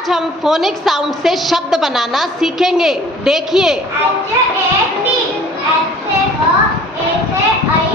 आज हम phonic sound से शब्द बनाना सीखेंगे। देखिए, H A T, H से A से I